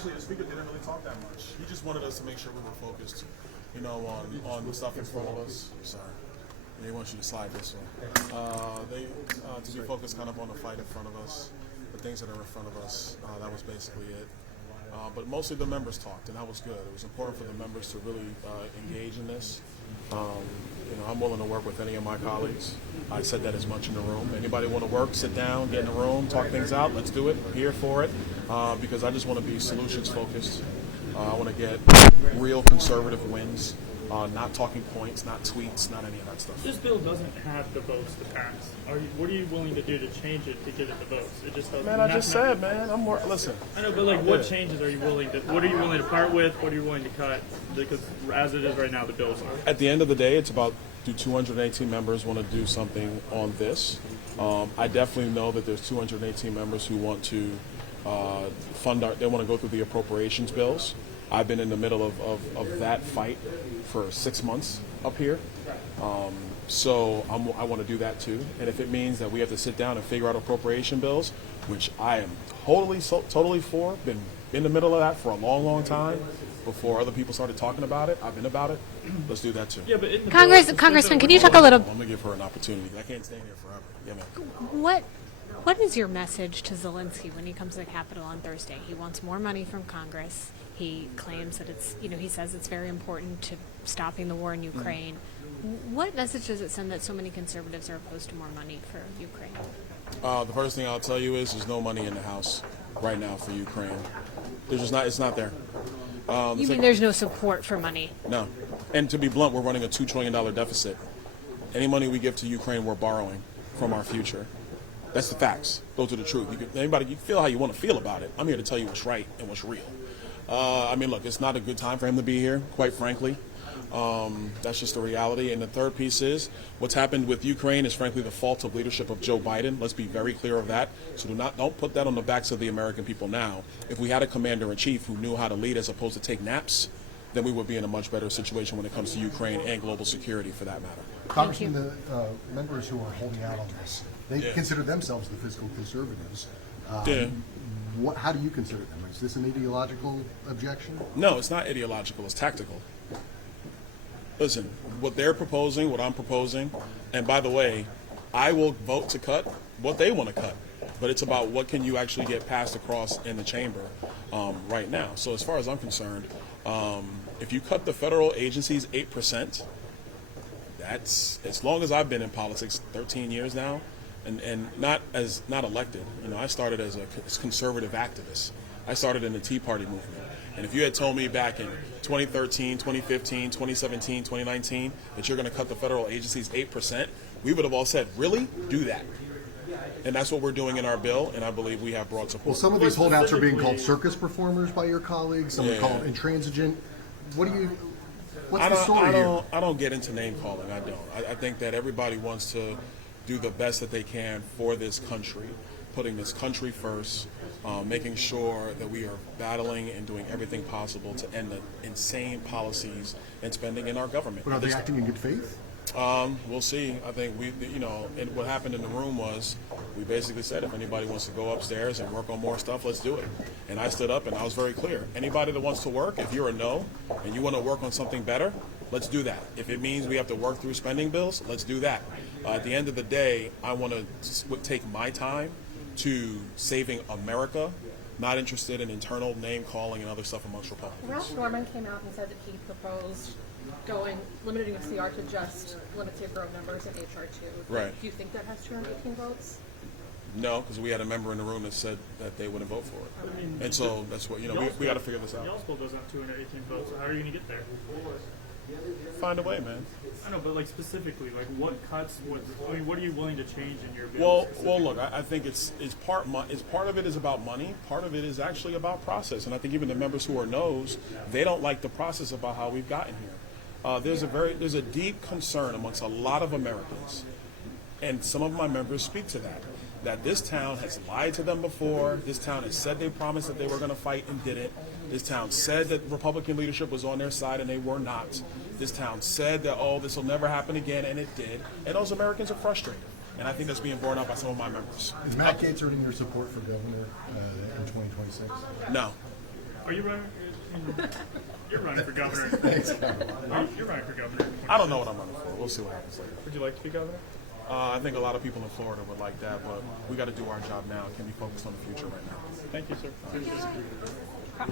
actually, the speaker didn't really talk that much. He just wanted us to make sure we were focused, on the stuff in front of us. Sorry. They want you to slide this way. To be focused kind of on the fight in front of us, the things that are in front of us. That was basically it. But mostly the members talked, and that was good. It was important for the members to really engage in this. I'm willing to work with any of my colleagues. I said that as much in the room. Anybody want to work, sit down, get in the room, talk things out, let's do it. I'm here for it because I just want to be solutions focused. I want to get real conservative wins, not talking points, not tweets, not any of that stuff. This bill doesn't have the votes to pass. What are you willing to do to change it to get it the votes? It just doesn't. Man, I just said, man, I'm more. Listen. I know, but what changes are you willing to? What are you willing to part with? What are you willing to cut? Because as it is right now, the bills are. At the end of the day, it's about, do 218 members want to do something on this? I definitely know that there's 218 members who want to they want to go through the appropriations bills. I've been in the middle of that fight for 6 months up here. So I want to do that too. And if it means that we have to sit down and figure out appropriation bills, which I am totally for, been in the middle of that for a long, long time, before other people started talking about it, I've been about it. Let's do that too. Yeah, but Congressman, can you talk a little? I'm gonna give her an opportunity. I can't stay here forever. Yeah, man. What is your message to Zelensky when he comes to the Capitol on Thursday? He wants more money from Congress. He claims that he says it's very important to stopping the war in Ukraine. What message does it send that so many conservatives are opposed to more money for Ukraine? The first thing I'll tell you is there's no money in the House right now for Ukraine. There's just not. It's not there. You mean there's no support for money? No. And to be blunt, we're running a $2 trillion deficit. Any money we give to Ukraine, we're borrowing from our future. That's the facts. Those are the truth. You feel how you want to feel about it. I'm here to tell you what's right and what's real. Look, it's not a good time for him to be here, quite frankly. That's just the reality. And the third piece is what's happened with Ukraine is frankly the fault of leadership of Joe Biden. Let's be very clear of that. So don't put that on the backs of the American people now. If we had a commander-in-chief who knew how to lead as opposed to take naps, then we would be in a much better situation when it comes to Ukraine and global security for that matter. Congressman, the members who are holding out on this, they consider themselves the fiscal conservatives. How do you consider them? Is this an ideological objection? No, it's not ideological. It's tactical. Listen, what they're proposing, what I'm proposing, and by the way, I will vote to cut what they want to cut. But it's about what can you actually get passed across in the chamber right now. So as far as I'm concerned, if you cut the federal agencies 8%, that's, as long as I've been in politics, 13 years now, and not elected. I started as a conservative activist. I started in the Tea Party movement. And if you had told me back in 2013, 2015, 2017, 2019 that you're going to cut the federal agencies 8%, we would have all said, really? Do that. And that's what we're doing in our bill, and I believe we have broad support. Well, some of these holdouts are being called circus performers by your colleagues. Some are called intransigent. What's the story here? I don't get into name calling. I don't. I think that everybody wants to do the best that they can for this country, putting this country first, making sure that we are battling and doing everything possible to end the insane policies and spending in our government. But are they acting in good faith? We'll see. I think and what happened in the room was we basically said if anybody wants to go upstairs and work on more stuff, let's do it. And I stood up and I was very clear. Anybody that wants to work, if you're a no and you want to work on something better, let's do that. If it means we have to work through spending bills, let's do that. At the end of the day, I want to take my time to saving America, not interested in internal name calling and other stuff amongst Republicans. Ralph Norman came out and said that he proposed limiting the CR to just limited borough members in HR2. Right. Do you think that has 218 votes? No, because we had a member in the room that said that they wouldn't vote for it. And so that's what, we got to figure this out. Y'all's bill doesn't have 218 votes, so how are you going to get there? Find a way, man. I know, but specifically, what cuts? What are you willing to change in your bill? Well, look, I think it's part of it is about money. Part of it is actually about process, and I think even the members who are no's, they don't like the process about how we've gotten here. There's a deep concern amongst a lot of Americans, and some of my members speak to that this town has lied to them before. This town has said they promised that they were going to fight and didn't. This town said that Republican leadership was on their side and they were not. This town said that, this will never happen again, and it did. And those Americans are frustrated. And I think that's being borne out by some of my members. Is Matt Gaetz earning your support for governor in 2026? No. Are you running? You're running for governor. You're running for governor. I don't know what I'm running for. We'll see what happens later. Would you like to be governor? I think a lot of people in Florida would like that, but we got to do our job now. Can be focused on the future right now. Thank you, sir. Appreciate it.